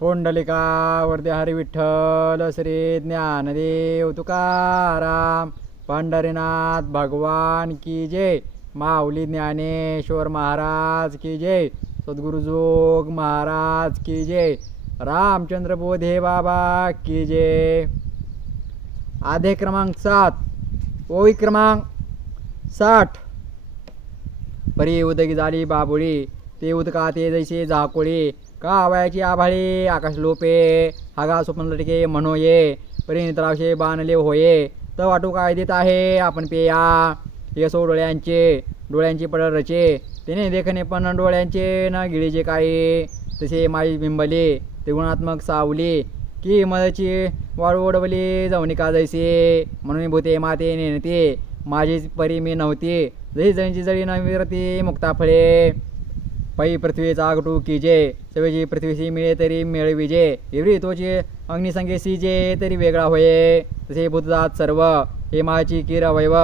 पुंडलिका वरदे हरी विठ्ठल श्री ज्ञानदेव तुकाराम पंढरीनाथ भगवान की जय। माऊली ज्ञानेश्वर महाराज की जय। सद्गुरु जोग महाराज की जय। रामचंद्र बोधे बाबा की जय। आधे क्रमांक 7 ओवी क्रमांक 60। परी उदगी झाली बाबुळी ते उदका ते जैसे झाकोळी का वयाची आभाळी आकाश लोपे हागा स्वप्न लटके म्हणो ये परी निद्रावशे बाणले होये तर वाटू काय देत आहे आपण पेया येसो डोळ्यांचे पडळ रचे तिने देखणे पण डोळ्यांचे न गिळीचे काही तसे माझी बिंबली त्रिगुणात्मक सावली की मदची वाळू ओढवली जाऊन का जैसे म्हणून भूते माते नेनते माझी परी मी नव्हती जशी जणीची जळी न विरती मुक्ता फळे पै पृथ्वीचा आगटू कीजे सवेची पृथ्वीशी मिळे तरी मिळविजे एवढी तोची अग्निसंगे सीजे तरी वेगळा होये तसे भूतजात सर्व हे मायाची किर वैव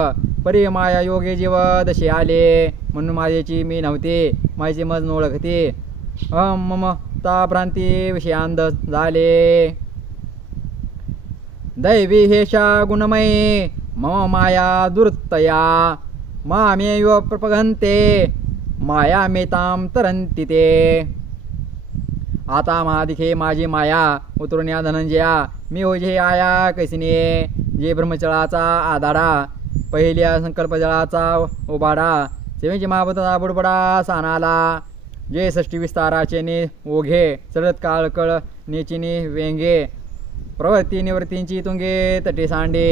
परी माया योगे जीव दशे आले म्हणून माझ्याची मी नव्हते माझी मज ओळखते ममता भ्रांती विषयांध झाले दैवी हेशा गुणमयी मम माया दुर्तया मामेव प्रपगंते माया मेताम तरंती ते आता महादिखे माझी माया उतरून या धनंजया मी होजे आया कैसिने जे ब्रह्मचळाचा आदाडा पहिल्या संकल्पजळाचा उबाडा सेवेची महाभूताचा बुडबडा सानाला जे षष्टी विस्ताराचे ने ओघे चढत काळकळ नेचिनी वेंगे प्रवृत्ती निवृत्तींची तुंगे तटे सांडे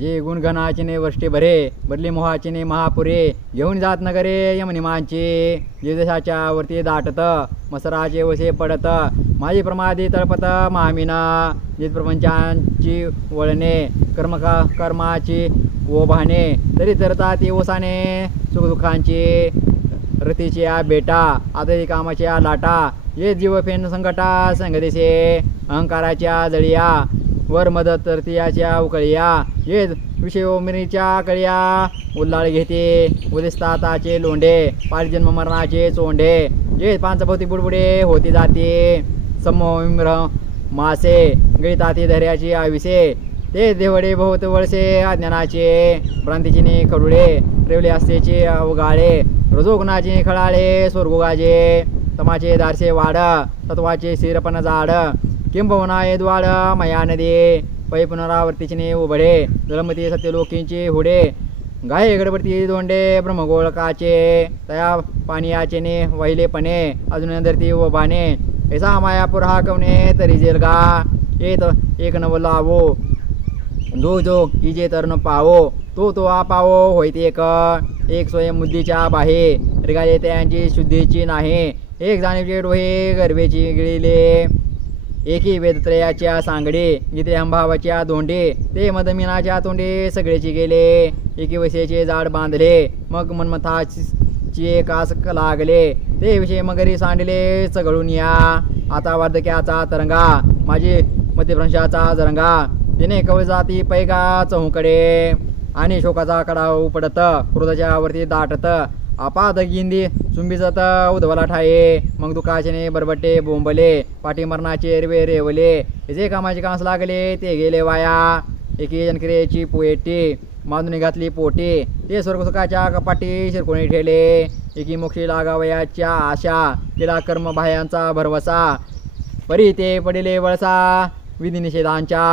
जे गुणगणाचे ने वर्ष्टे भरे बदली मोहाचे ने महापुरे घेऊन जात नगरे यमनिमांचे जे देशाच्या वरती दाटत मसराचे वसे पडत माझी प्रमादी तळपत मामिना जे प्रपंचांची वळणे कर्माची ओभाने तरी तरता ती ओसाने सुखदुःखांची रतीच्या बेटा आदरी कामाच्या लाटा ये जीवफेन संकटा संगदेशे अहंकाराच्या जळिया वर मदत तरतियाच्या उकळिया ये विषयोमिनीच्या कळिया उल्लाळ घेते उदिस्ताताचे लोंढे पारजन्म मरणाचे चोंडे ये पांचभौतिक बुडबुडे होती जाते समोम्र मासे गळिताती धैर्याची आविसे ते देवडे बहुत वळसे अज्ञानाचे भ्रांतीचे खडुळे रेवले असतेचे अवगाळे रजोगुणाचे खळाळे स्वर्गोगाजे तमाचे दारसे वाड तत्वाचे शिरपण जाड किंबहुना ये द्वाड मया नदी पै पुनरावर्तीचिने उबडे जलमती सत्यलोकींचे हुडे गाये गडबडती दोंडे ब्रह्मगोळकाचे तया पानियाचे ने वहिलेपणे अजून धरती ओभाने ऐसा मायापूर हा कवने तरी जेलगा येत एक नव लावो जो इजे तर न पावो तो आपावो होईते एक स्वयं मुद्दीच्या बाहे रिगाले त्यांची शुद्धीची नाही एक जाणीवचे डोहे गरवेची गिळीले एकी वेदत्रयाच्या सांगडे गीते अंभावाच्या धोंडे ते मदमिनाच्या तोंडे सगळेची गेले एकी वसेचे जाड बांधले मग मनमथाचे कास लागले ते विषय मगरी सांडले चघळून या आता वार्धक्याचा तरंगा माझी मतिभ्रंशाचा जरंगा तिने कवळ जाती पैगा चहूकडे आणि शोकाचा कडा उपडत क्रोधाच्या वरती दाटत आपाद गिंदी चुंबीजत उधवला ठाये मग दुखाचे बरबटे बोंबले पाठी मरणाचे एरवे रेवले जे कामाचे कांस लागले ते गेले वाया एकी जनक्रियेची पोएटी मांदुनी घातली पोटी ते स्वर्गसुखाच्या कपाटी शिरकोणी ठेले एकी मोक्षी लागावयाच्या आशा तिला कर्मबाह्यांचा भरवसा परी ते पडिले वळसा विधिनिषेधांच्या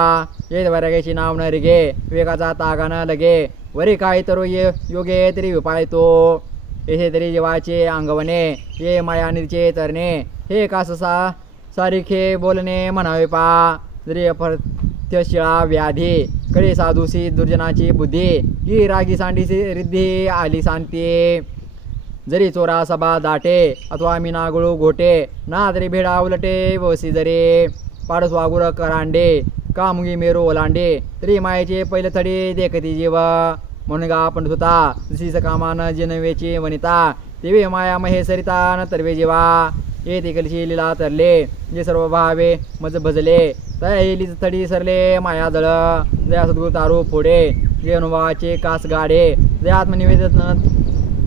येत वैराग्याची नाव न रिगे विवेकाचा तागा न लगे वरी काही तरो योगे तरी विपाळतो येथे तरी जीवाचे अंगवणे ये मायानिचे तरणे हे काससा सारिखे बोलणे म्हणावे पा जरी अपत्यशिळा व्याधी कडे साधूसी दुर्जनाची बुद्धी की रागी सांडीसी रिद्धी आली शांती जरी चोरा सभा दाटे अथवा मीना गुळू घोटे ना तरी भेडा उलटे वसी जरी पाडस वागुर करांडे का मुंगी मेरो ओलांडे तरी मायेचे पहिले थडी देखती जीव म्हणून गा आपण होता जशी सकामान जनवेची वनिता तेवे माया महेसरिता न तरवे जीवा ये ते कलशी लीला तरले जे सर्व भावे मज भजले तया येलीच थडी सरले माया जळ जया सद्गुरु तारू फोडे जे अनुभवाचे कास गाडे जे आत्मनिवेदन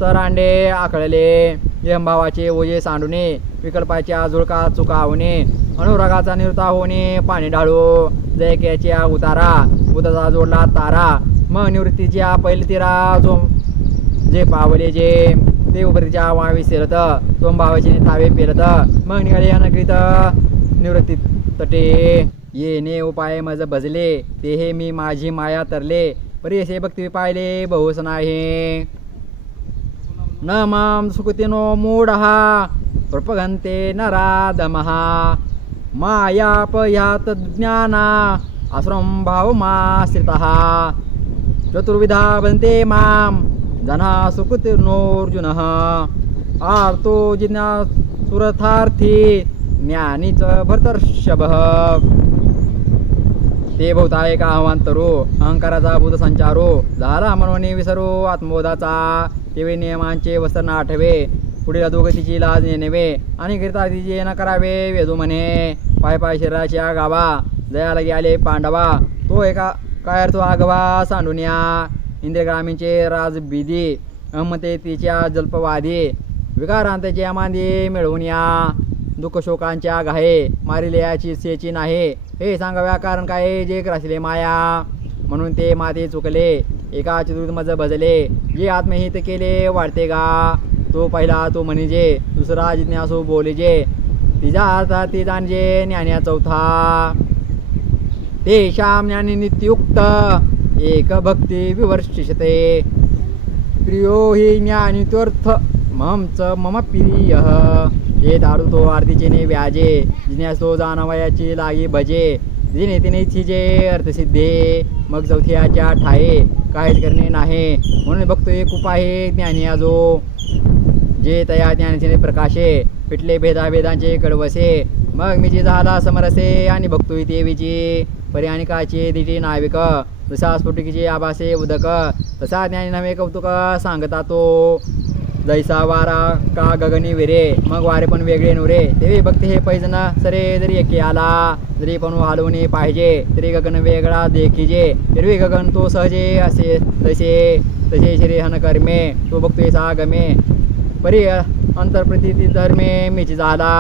तरांडे आखळले जे भावाचे ओझे सांडुने विकल्पाच्या झुळका चुकावणे अनुरागाचा निवृत्ता होणे पाणी ढाळू जयक्याच्या उतारा उदाचा जोडला तारा मग निवृत्तीच्या पहिले तिरा जो जे पावले जे ते उपरीच्या वावी शिरत सोमभावाचे तावे पेरत मग निघाले अनकृत निवृत्ती तटे येणे उपाय मज भजले ते हे मी माझी माया तरले परी भक्ती पाहिले बहुस नाही न माम सुकृतिनो मूढहा प्रपगंते नराधमहा मायापयात ज्ञाना आश्रम भावमाश्रितः चतुर्विधा बनते माम जना सुकृतिर्नोर्जुनः आर्तो जिज्ञासुरथार्थी ज्ञानीच भर्तर्षभः ते भोवताळे का अहवांतरो अहंकाराचा भूत संचारो झाला मनोनी विसरो आत्मबोधाचा तेवे नियमांचे वस्त्र नाठवे पुढील अधोगतीची लाज नेनवे आणि कीर्तादीचे न करावे वेदू म्हणे पाय पाय शरीराच्या गावा जयाला गेले पांडवा तो एका काय अर्थ आगवा सांडुनिया इंद्रग्रामींचे राजबिदी अहमते तिच्या जल्पवादी विकारांताचे मांदी मिळवून या दुःख शोकांच्या गाहे मारिले याची सेची नाही हे सांगाव्या कारण काय जे ग्रासले माया म्हणून ते माते चुकले एका चतुर्मज भजले जे आत्महित केले वाढते गा तो पहिला तो म्हणजे दुसरा जिज्ञासू बोलिजे तिचा अर्थ ती जाणजे ज्ञान्या चौथा ते श्याम ज्ञानी नित्युक्त एक भक्ती विवर्षिषते प्रियो हि ज्ञानित्वर्थ ममच मम प्रिय हे दारू तो आरतीचे व्याजे जिज्ञास तो जाणवयाची लागी भजे जिने तिने थिजे अर्थसिद्धे मग चौथ्याच्या ठाये काहीच करणे नाही म्हणून बघतो एक उपाय ज्ञानी आजो जे तया ज्ञानाचे प्रकाशे पिटले भेदाभेदांचे कडवसे मग मीची झाला समरसे आणि बघतोय देवीची पर्यानिकाचे दिटी नाविक जसा स्फुटिकीचे आभासे उदक तसा ज्ञानी नवे कौतुक सांगता तो जैसा वारा का गगनी विरे मग वारे पण वेगळे नुरे देवी भक्ती हे पैजन सरे जरी एके आला जरी पण हलवणे पाहिजे तरी गगन वेगळा देखीजे हिरवी गगन तो सहजे असे तसे तसे श्री हन कर्मे तो बघतोय सागमे परी अंतरप्रती धर्मे मीची झाला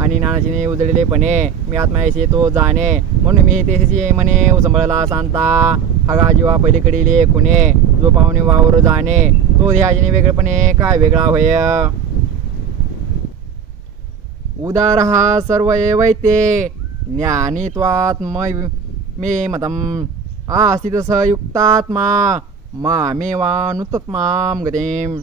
आणि नानाचीने उजळलेपणे मी आत्मायशी तो जाणे म्हणून मी तेची म्हणे उसंबळला सांता हगा जीवा पलीकडील कुणे जो पाहुणे वावर जाणे तो ध्याजीने वेगळेपणे काय वेगळा होय उदार हा सर्व वैते ज्ञानी त्वात्म मे मतम आस्थित संयुक्तात्मा मामेवानुत्तमाम गतीम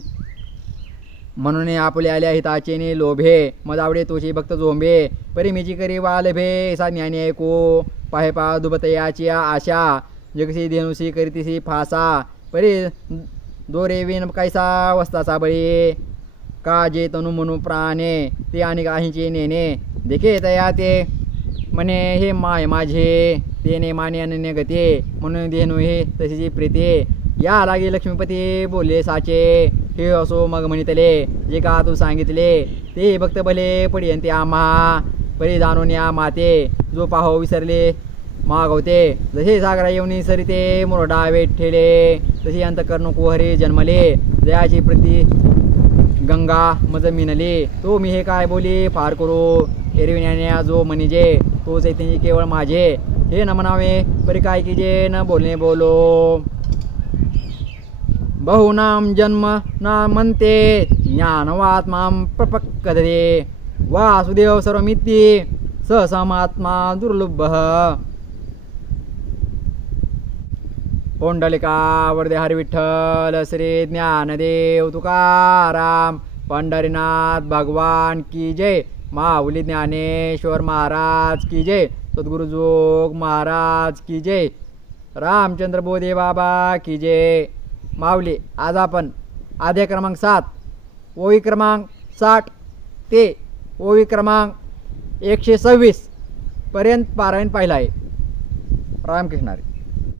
म्हणून आपले आल्या हिताचे लोभे मजावडे तोची भक्त झोंबे परी मीची करी वालभे सा ज्ञानी ऐको पाहे पा दुबतयाची आशा जगसी धेनुसी करीतीसी फासा परी दोरे विन कैसा वस्ताचा बळी का जे तनु म्हणू प्राणे ते आणि काहींचे नेणे देखे तया ते म्हणे हे माय माझे तेने माने अनन्य गते म्हणून धेनु हे तशीची प्रीते या लागे लक्ष्मीपती बोलले साचे हे असो मग म्हणितले जे का तू सांगितले ते भक्त भले पडियंते आम्हा परी जाणून या माते जो पाहो विसरले मागवते जसे सागरा येऊनी सरिते मुरडा वेठेले तशी अंतकर्ण कुहरे जन्मले जयाची प्रती गंगा मज मिनले तो मी हे काय बोली फार करू एरविण्याने जो म्हणजे तो चैतन्य केवळ माझे हे न म्हणावे परी काय कीजे न बोलणे बोलो बहुनाम जन्म ना म्हणते ज्ञानवात्माम प्रपक्कते वासुदेव सर्वमिती सहसमात्मा दुर्लभ पुंडलिका वरदे हरी विठ्ठल श्री ज्ञानदेव तुकाराम पंढरीनाथ भगवान की जय माऊली ज्ञानेश्वर महाराज की जय सद्गुरु जोग महाराज की जय रामचंद्र बोधे बाबा की जय माऊली आज आपण अध्याय क्रमांक 7 ओवी क्रमांक 60 ते ओवी क्रमांक 126 पर्यंत पारायण पाहिला आहे. रामकृष्ण हरी.